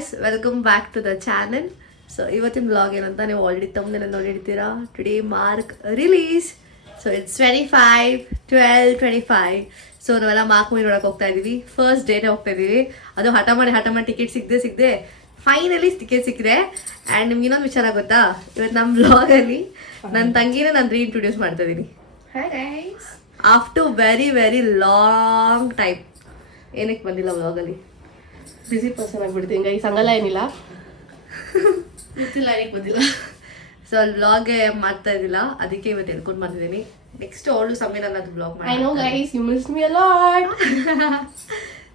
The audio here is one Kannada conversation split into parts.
guys, welcome back to the channel. So ಇವತ್ತಿನ vlog ಏನಂತ ನೀವು ಆಲ್ರೆಡಿ ತಮ್ಮನೆಲ್ಲ ನೋಡಿರ್ತೀರಾ. Today mark release. So it's 25/12/25. So ನಾವೆಲ್ಲ ಮಾರ್ಕ್ ಮೂವಿ ನೋಡಕ್ ಹೋಗ್ತಾ ಇದೀವಿ. ಫಸ್ಟ್ ಡೇನೇ ಹೋಗ್ತಾ ಇದೀವಿ. ಅದು ಹಠ ಮಾಡಿ ಟಿಕೆಟ್ ಸಿಗದೆ ಫೈನಲಿ ಟಿಕೆಟ್ ಸಿಕ್ಕಿದೆ. ಆ್ಯಂಡ್ ನಿಮ್ಗೆ ಇನ್ನೊಂದು ವಿಚಾರ ಗೊತ್ತಾ, ಇವತ್ತು ನಮ್ಮ ವ್ಲಾಗಲ್ಲಿ ನನ್ನ ತಂಗಿನ ನಾನು ರೀಇಂಟ್ರೊಡ್ಯೂಸ್ ಮಾಡ್ತಾ ಇದ್ದೀನಿ. After very long time. ಏನಕ್ಕೆ ಬಂದಿಲ್ಲ ವ್ಲಾಗಲ್ಲಿ, ಬಿಸಿ ಪರ್ಸನ್ ಆಗಿಬಿಡ್ತೀನಿ. ಹಿಂಗೆ ಈ ಸಂಗಲ್ಲ ಏನಿಲ್ಲ ಗೊತ್ತಿಲ್ಲ ಏನಕ್ಕೆ ಬಂದಿಲ್ಲ. ಸೊ ಅಲ್ಲಿ ವ್ಲಾಗ್ ಮಾಡ್ತಾ ಇದ್ದಿಲ್ಲ, ಅದಕ್ಕೆ ಇವತ್ತು ಹೇಳ್ಕೊಂಡು ಬಂದಿದ್ದೀನಿ. ನೆಕ್ಸ್ಟ್ ಅವಳು ಸಮಯ ನನ್ನದು ವ್ಲಾಗ್ ಮಾಡಿ.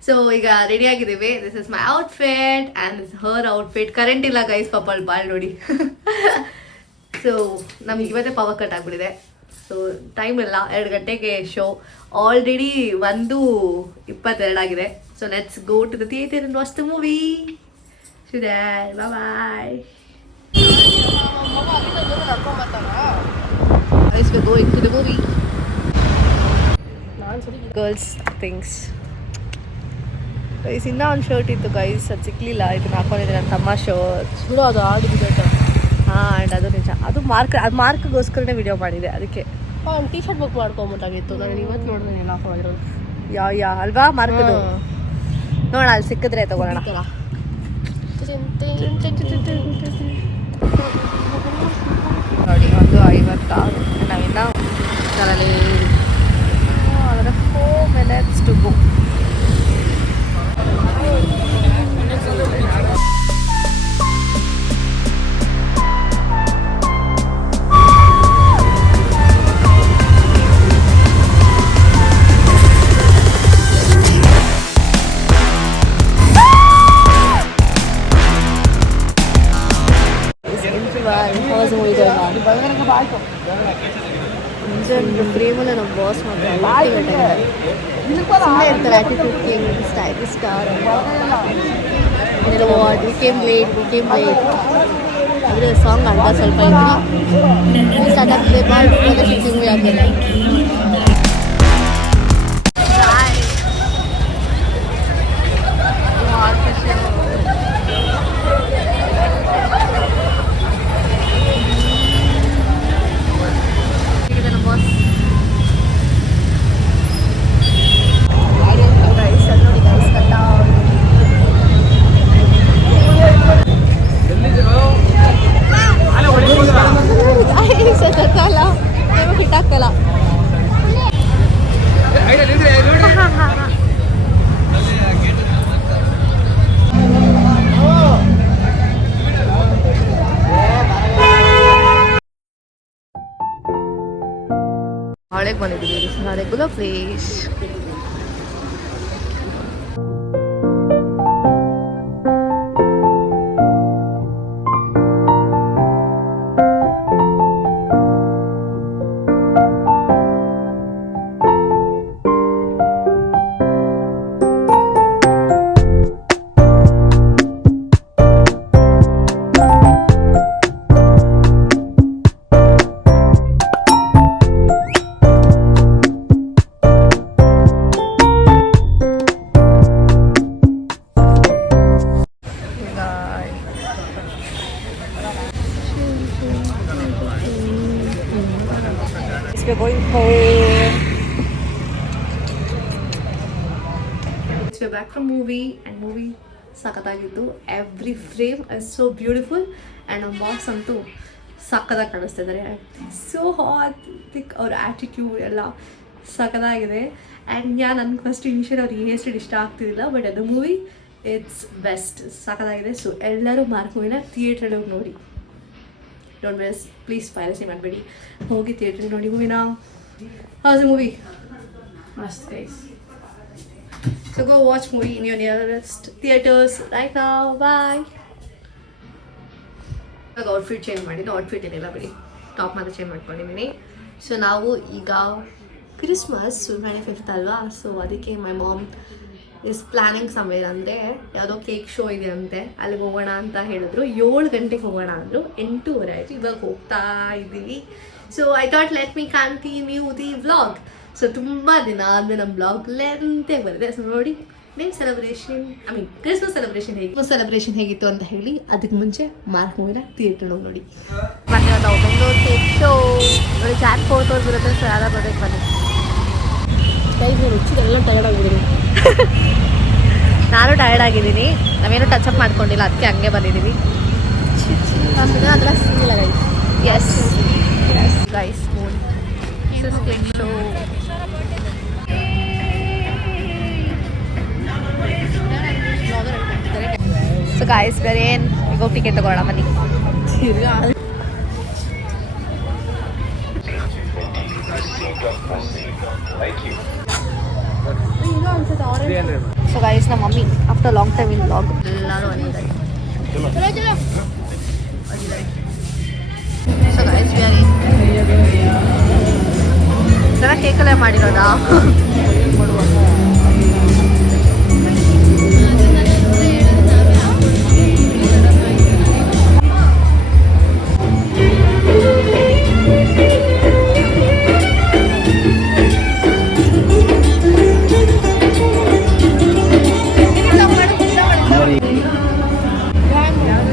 ಸೊ ಈಗ ರೆಡಿ ಆಗಿದ್ದೀವಿ. This is my outfit and this her outfit. Current ಇಲ್ಲ ಗೈಸ್, ಪಾಪ ಅಲ್ಲಿ ಬಾಳ್ ನೋಡಿ. ಸೊ ನಮ್ಗೆ ಇವತ್ತೇ ಪವರ್ ಕಟ್ ಆಗಿಬಿಟ್ಟಿದೆ. ಸೊ ಟೈಮ್ ಇಲ್ಲ, 2 ಗಂಟೆಗೆ ಶೋ. ಆಲ್ರೆಡಿ 1:22 ಆಗಿದೆ. So let's go to the theatre and watch the movie. Bye. Guys, we're going to the movie. Girls things. Guys, ಇನ್ನೂ ಒಂದು ಶರ್ಟ್ ಇತ್ತು ಗೈಸ್, ಅದು ಸಿಕ್ಲಿಲ್ಲ. ಇದನ್ನ ಹಾಕೊಂಡಿದ್ದೀನಿ ನನ್ನ ತಮ್ಮ ಶರ್ಟ್. ಬಿಡು, ಅದು ಆಡಿಬಿಟ್ಟು. ಹಾಂ, ಆ್ಯಂಡ್ ಅದು ನಿಜ, ಅದು ಮಾರ್ಕ್ಗೋಸ್ಕರನೇ ವಿಡಿಯೋ ಮಾಡಿದೆ. ಅದಕ್ಕೆ ಒಂದು ಟೀ ಶರ್ಟ್ ಬುಕ್ ಮಾಡ್ಕೊಂಬಿಟ್ಟಾಗಿತ್ತು. ನಾನು ಇವತ್ತು ನೋಡಿದ್ರೆ ಎಲ್ಲ ಹಾಕೊಂಡಿರೋದು ಯಾ ಅಲ್ವಾ ಮಾರ್ಕದು. ನೋಡೋಣ, ಅಲ್ಲಿ ಸಿಕ್ಕಿದ್ರೆ ತಗೊಳ್ಳೋಣ. ನೋಡಿ, 1:56. ನಾವಿನ್ನ ಅದರಲ್ಲಿ 4 minutes to go. ಪ್ರೇಮಲ್ಲ ನಮ್ಮ ಬಾಸ್ ಮಾತ್ರ ಇರ್ತಾರೆ. Attitude king, stylish star, ward, we came late. ಅಂದರೆ ಸಾಂಗ್ ಅಂತ ಸ್ವಲ್ಪ ಇದ್ರಿ ಸ್ಟಾರ್ಟ್ ಆಗ್ತದೆ. ಭಾಳ ಮೂವಿ ಆದಮೇಲೆ ಹಿಟ್ಟಾಕಲ್ಲ. ಹಾಳೆಗೆ ಬಂದಿದ್ದೀವಿ, regular place. We're going home. We're back from movie, and movie ಸಖತ್ತಾಗಿತ್ತು. Every frame is so beautiful. And ನಮ್ಮ ಬಾಸ್ ಅಂತೂ ಸಖತ್ತಾಗಿ ಕಾಣಿಸ್ತಾ ಇದ್ದಾರೆ. So hot, thick. ಅವ್ರ ಆ್ಯಟಿಟ್ಯೂಡ್ ಎಲ್ಲ ಸಖತ್ತಾಗಿದೆ. ಆ್ಯಂಡ್ ನನಗೆ ಫಸ್ಟ್ ಇನಿಷಿಯಲ್ ಅವ್ರಿಗೆ ಹೇರ್ ಸ್ಟೈಲ್ ಇಷ್ಟ ಆಗ್ತಿದ್ದಿಲ್ಲ, ಬಟ್ ಅದು ಮೂವಿ ಇಟ್ಸ್ ಬೆಸ್ಟ್, ಸಖತ್ತಾಗಿದೆ. ಸೊ ಎಲ್ಲರೂ ಮಾರ್ಕ್ ಮೂವಿನ ಥಿಯೇಟ್ರಲ್ಲಿ ಹೋಗಿ ನೋಡಿ. ಡೋಂಟ್ ಮಿಸ್, ಪ್ಲೀಸ್ ಪೈರಸಿ ಮಾಡಬೇಡಿ, ಹೋಗಿ ಥಿಯೇಟ್ರಿಗೆ ನೋಡಿ ಮೂವಿನ. How's the movie? ಮಸ್ತ್ guys. So go watch movie in your nearest theaters right now. Bye. ಇವಾಗ ಔಟ್ಫಿಟ್ ಚೇಂಜ್ ಮಾಡಿದ್ದು. ಔಟ್ಫಿಟ್ ಏನಿಲ್ಲ ಬಿಡಿ, ಟಾಪ್ ಮಾತ್ರ ಚೇಂಜ್ ಮಾಡ್ಕೊಂಡಿದ್ದೀನಿ. ಸೊ ನಾವು ಈಗ ಕ್ರಿಸ್ಮಸ್ 25th ಅಲ್ವಾ, ಸೊ ಅದಕ್ಕೆ my mom is planning somewhere. ಅಂದರೆ ಯಾವುದೋ ಕೇಕ್ ಶೋ ಇದೆ ಅಂತೆ, ಅಲ್ಲಿಗೆ ಹೋಗೋಣ ಅಂತ ಹೇಳಿದ್ರು. 7 ಗಂಟೆಗೆ ಹೋಗೋಣ ಅಂದರು, 8:30 ಆಯಿತು. ಇವಾಗ ಹೋಗ್ತಾ ಇದ್ದೀವಿ. So I thought let me continue the vlog. So ತುಂಬ ದಿನ ಆದಮೇಲೆ ನಮ್ಮ ಬ್ಲಾಗ್ ಲೆಂತಾಗಿ ಬರುತ್ತೆ. ಸೊ ನೋಡಿ, ನಿಮ್ಮ ಸೆಲೆಬ್ರೇಷನ್ ಕ್ರಿಸ್ಮಸ್ ಸೆಲೆಬ್ರೇಷನ್ ಹೇಗಿತ್ತು ಅಂತ ಹೇಳಿ. ಅದಕ್ಕೆ ಮುಂಚೆ ಮಾರ್ಕ್ ಮೂವಿನ ಥಿಯೇಟರ್ ನೋಡಿ. ನಾವು ಬೆಂಗಳೂರು ಕೇಕ್ ಶೋ ನೋಡಿ ಜಾನ್ 4th ಬರುತ್ತೆ. ಸೊ ಯಾರು ಬರೋಕ್ಕೆ ಬನ್ನಿ. ಎಲ್ಲ ಟಯರ್ಡ್ ಆಗಿದ್ದೀನಿ. ನಾನು ಟಯರ್ಡ್ ಆಗಿದ್ದೀನಿ. ನಾವೇನು ಟಚ್ ಮಾಡ್ಕೊಂಡಿಲ್ಲ, ಅದಕ್ಕೆ ಹಂಗೆ ಬಂದಿದ್ದೀವಿ. Yes guys Moon cake show. So guys ಬೇರೆ ಏನು ಈಗ ಟಿಕೆಟ್ ತಗೊಳ್ಳೋಣ ಬನ್ನಿ. ಸೊ ಗಾಯ್ಸ್ ನಮ್ಮ mummy after long time in vlog ಎಲ್ಲರೂ ಬಂದಿದ್ದಾರೆ. ಸೊ ಗಾಯ್ಸ್ ಇದೆಲ್ಲ ಕೇಕಲ್ಲೇ ಮಾಡಿರೋದಾ?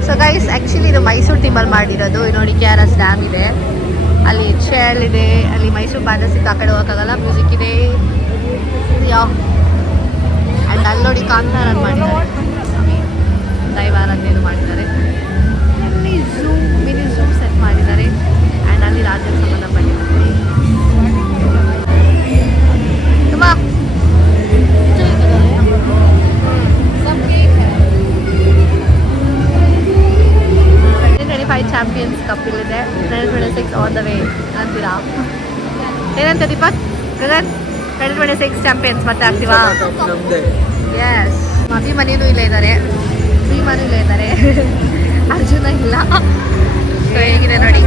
ಸೊ ಗೈಸ್ ಆ್ಯಕ್ಚುಲಿ ಇದು ಮೈಸೂರು ಟೀಮಲ್ಲಿ ಮಾಡಿರೋದು. ನೋಡಿ KRS ಡ್ಯಾಮ್ ಇದೆ, ಅಲ್ಲಿ ಚೇರ್ ಇದೆ, ಅಲ್ಲಿ ಮೈಸೂರು ಪ್ಯಾಲೇಸ್ ಇತ್ತು, ಆ ಕಡೆ ಹೋಗೋಕ್ಕಾಗಲ್ಲ. ಮ್ಯೂಸಿಕ್ ಇದೆ ಆ್ಯಂಡ್ ಅಲ್ಲಿ ನೋಡಿ ಕಾಂತಾರ ಮಾಡಿದ್ದಾರೆ, ದೈವಾರಾಧನೆ ಮಾಡಿದ್ದಾರೆ. ಅಲ್ಲಿ ಝೂಮ್ ಮಿನಿ ಝೂಮ್ ಸೆಟ್ ಮಾಡಿದ್ದಾರೆ ಆ್ಯಂಡ್ ಅಲ್ಲಿ ರಾಜ್ಯಕ್ಕೆ ಸಂಬಂಧಪಟ್ಟಿದ್ದಾರೆ. ತುಂಬ 2025 ಚಾಂಪಿಯನ್ಸ್ ಕಪ್ ಇಲ್ಲಿದೆ. 2026 ಆನ್ ದ ವೇ ಅಂತೀರಾ? ಏನಂತ ದೀಪಕ್? ಗಗನ್ 2026 ಚಾಂಪಿಯನ್ಸ್ ಮತ್ತೆ ಆಗ್ತೀವಾ? ಎಸ್. ಅಭಿಮನ್ಯೂ ಇಲ್ಲೇ ಇದ್ದಾರೆ, ಭೀಮನೂ ಇಲ್ಲೇ ಇದ್ದಾರೆ, ಅರ್ಜುನ ಇಲ್ಲ. ಸೊ ಹೇಗಿದೆ ನೋಡಿ.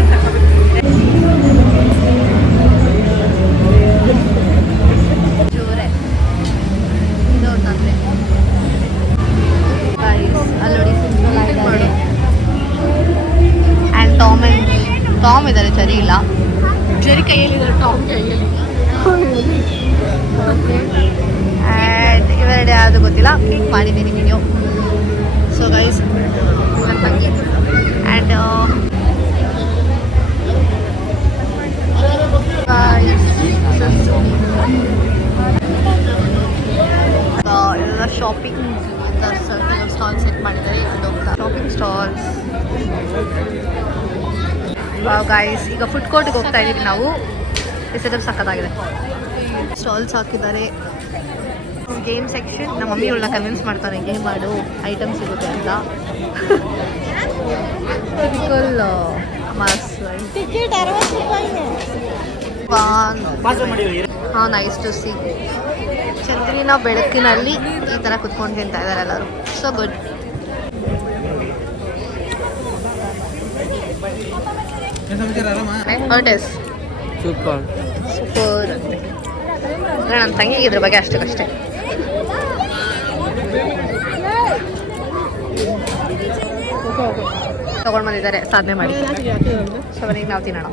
ಜೋರೆ ಇದು ತಂದೆ ಅಲ್ಲಿ ನೋಡಿ ಇದ್ದಾರೆ. ಆ್ಯಂಡ್ ಟಾಮ್ ಇದ್ದಾರೆ, ಜರಿ ಇಲ್ಲ. ಜರಿ ಕೈಯಲ್ಲಿದ್ದಾರೆ, ಟಾಮ್ ಕೈಯಲ್ಲಿ. ಆ್ಯಂಡ್ ಇವೆರಡು ಯಾವುದು ಗೊತ್ತಿಲ್ಲ, ಕ್ಲಿಕ್ ಮಾಡಿದ್ದೀನಿ ವಿಡಿಯೋ. ಸೊ ಗೈಸ್ ನನ್ನ ತಂಗಿ ಆ್ಯಂಡ್ ಎಲ್ಲ ಶಾಪಿಂಗ್ ಸ್ಟಾಲ್ ಸೆಟ್ ಮಾಡಿದ್ದಾರೆ. ಅದು ಶಾಪಿಂಗ್ ಸ್ಟಾಲ್ಸ್. ಗಾಯ್ಸ್ ಈಗ ಫುಡ್ ಕೋರ್ಟ್ಗೆ ಹೋಗ್ತಾ ಇದ್ದೀವಿ ನಾವು. ಹೆಸರು ಸಕ್ಕತ್ತಾಗಿದೆ. ಸ್ಟಾಲ್ಸ್ ಹಾಕಿದ್ದಾರೆ. Game section. ನಮ್ಮ ಮಮ್ಮಿ ಅವಳನ್ನ ಕನ್ವಿನ್ಸ್ ಮಾಡ್ತಾನೆ ಗೇಮ್ ಮಾಡು, ಐಟಮ್ ಸಿಗುತ್ತೆ ಅಂತ. Typical mass. ಹಾಂ, ನೈಸ್ ಟು ಸಿ. ಚಂದ್ರಿನ ಬೆಳಕಿನಲ್ಲಿ ಈ ಥರ ಕುತ್ಕೊಂಡು ತಿಂತಾ ಇದ್ದಾರೆ ಎಲ್ಲರೂ. So good. Super super. ನನ್ನ ತಂಗಿಗೆ ಇದ್ರ ಬಗ್ಗೆ ಅಷ್ಟಕ್ಕಷ್ಟೇ. ತಗೊಂಡು ಬಂದಿದ್ದಾರೆ ಸಾಧನೆ ಮಾಡಿ. ಸೊ ಮನೆಗೆ ನಾವು ತಿನ್ನೋಣ.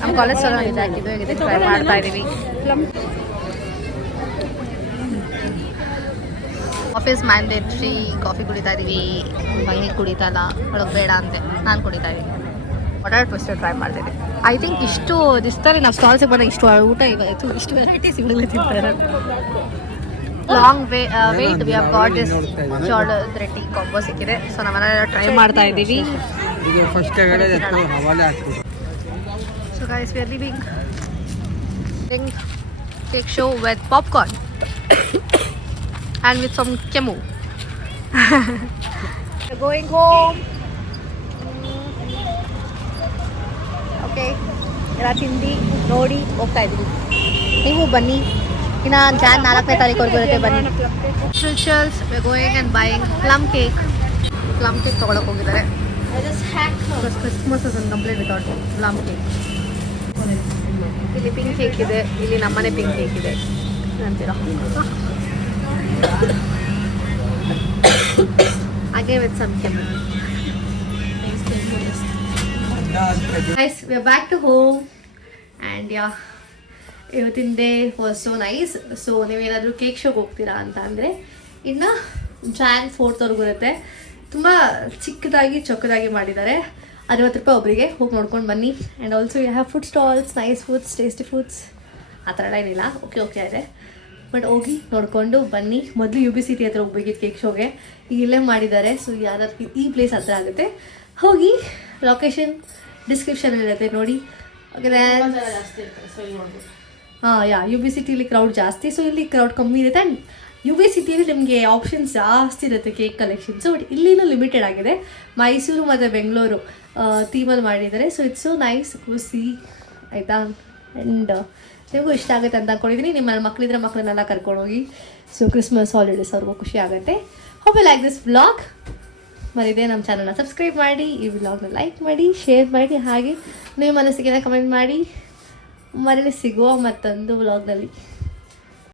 ನಮ್ಮ ಕಾಲೇಜ್ ಇದು ಟ್ರೈ ಮಾಡ್ತಾ ಇದ್ದೀವಿ. ಆಫೀಸ್ ಮ್ಯಾಂಡೇಟ್ರಿ ಕಾಫಿ ಕುಡಿತಾ ಇದ್ದೀವಿ. ಮೈನಿ ಕುಡಿತಾ ಇಲ್ಲ, ಒಳಗೆ ಬೇಡ ಅಂತೆ. ನಾನು ಕುಡಿತಾ ಇದ್ದೀನಿ. ಒಡಾಡ್ ಫಸ್ಟ್ ಟ್ರೈ ಮಾಡ್ತಿದ್ದೆ. ಐ ಥಿಂಕ್ ಇಷ್ಟು ದಿಸ್ತಾರೆ ನಾವು ಸ್ಟಾಲ್ಸಿಗೆ ಬಂದಾಗ ಇಷ್ಟು ಊಟ ಇವತ್ತು ಇಷ್ಟು ವೆರೈಟೀಸ್ ಇವೆಲ್ಲ ತಿಂತಾರೆ. Long wait we have got this ಜೋಳದ ರೊಟ್ಟಿ ಕಾಂಬೋ ಸಿಕ್ಕಿದೆ. ಸೊ ನಾವೆಲ್ಲ ಟ್ರೈ ಮಾಡ್ತಾ ಇದ್ದೀವಿ. So guys we are living cake show with popcorn and with some kemu. We're going home. Okay. ಎಲ್ಲ ತಿಂದು ನೋಡಿ ಹೋಗ್ತಾ ಇದ್ದೀವಿ. ನೀವು ಬನ್ನಿ. ಇನ್ನು ಜಾನ್ 4ನೇ ತಾರೀಕುವರೆಗೂ ಇರುತ್ತೆ, ಬನ್ನಿ. Specials we are going and buying plum cake ತೊಗೊಳಕ್ಕೆ ಹೋಗಿದ್ದಾರೆ. Christmas is complete without plum cake. ಇಲ್ಲಿ ಪಿಂಕ್ ಕೇಕ್ ಇದೆ, ಇಲ್ಲಿ ನಮ್ಮನೆ ಪಿಂಕ್ ಕೇಕ್ ಇದೆ ಅಂತೀರಾ. Again with some kemu. Guys, we're back to home and yeah, ಇವತ್ತಿನ day was so nice. So ನೀವೇನಾದರೂ ಕೇಕ್ ಶೋಗೆ ಹೋಗ್ತೀರಾ ಅಂತ ಅಂದರೆ ಇನ್ನು Jan 4th ಇರುತ್ತೆ. ತುಂಬ ಚಿಕ್ಕದಾಗಿ ಚೊಕ್ಕದಾಗಿ ಮಾಡಿದ್ದಾರೆ. 60 ರೂಪಾಯಿ ಒಬ್ಬರಿಗೆ. ಹೋಗಿ ನೋಡ್ಕೊಂಡು ಬನ್ನಿ. And also you have food stalls, nice foods, tasty foods, ಆ ಥರ ಎಲ್ಲ ಏನಿಲ್ಲ. ಓಕೆ ಇದೆ, ಬಟ್ ಹೋಗಿ ನೋಡಿಕೊಂಡು ಬನ್ನಿ. ಮೊದಲು UBCT ಹತ್ರ ಹೋಗ್ಬೇಕಿತ್ತು ಕೇಕ್ ಶೋಗೆ, ಈಗ ಇಲ್ಲೇ ಮಾಡಿದ್ದಾರೆ. ಸೊ ಯಾರಾದ್ರೂ ಈ ಪ್ಲೇಸ್ ಹತ್ರ ಆಗುತ್ತೆ, ಹೋಗಿ. ಲೊಕೇಶನ್ ಡಿಸ್ಕ್ರಿಪ್ಷನಲ್ಲಿರುತ್ತೆ ನೋಡಿ. ಓಕೆ UBCTಲಿ ಕ್ರೌಡ್ ಜಾಸ್ತಿ, ಸೊ ಇಲ್ಲಿ ಕ್ರೌಡ್ ಕಮ್ಮಿ ಇರುತ್ತೆ. ಆ್ಯಂಡ್ UBCTಯಲ್ಲಿ ನಿಮಗೆ ಆಪ್ಷನ್ಸ್ ಜಾಸ್ತಿ ಇರುತ್ತೆ ಕೇಕ್ ಕಲೆಕ್ಷನ್ಸು. ಬಟ್ ಇಲ್ಲಿನೂ ಲಿಮಿಟೆಡ್ ಆಗಿದೆ. ಮೈಸೂರು ಮತ್ತು ಬೆಂಗಳೂರು ಥೀಮಲ್ಲಿ ಮಾಡಿದ್ದಾರೆ. So it's so nice to see, ಆಯಿತಾ. ಆ್ಯಂಡ್ ನಿಮಗೂ ಇಷ್ಟ ಆಗುತ್ತೆ ಅಂತ ಅಂದ್ಕೊಂಡಿದ್ದೀನಿ. ನಿಮ್ಮ ಮಕ್ಕಳಿದ್ರೆ ಮಕ್ಕಳನ್ನೆಲ್ಲ ಕರ್ಕೊಂಡೋಗಿ. ಸೊ ಕ್ರಿಸ್ಮಸ್ ಹಾಲಿಡೇಸ್ ಅವ್ರಿಗೂ ಖುಷಿ ಆಗುತ್ತೆ. Hope you like this vlog. ಮರಿದೆ ನಮ್ಮ ಚಾನಲ್ನ ಸಬ್ಸ್ಕ್ರೈಬ್ ಮಾಡಿ, ಈ ವ್ಲಾಗ್ನ ಲೈಕ್ ಮಾಡಿ, ಶೇರ್ ಮಾಡಿ, ಹಾಗೆ ನಿಮ್ಮ ಮನಸ್ಸಿಗೆ ಕಮೆಂಟ್ ಮಾಡಿ. ಮರಳಿ ಸಿಗುವ ಮತ್ತೊಂದು ವ್ಲಾಗ್ನಲ್ಲಿ.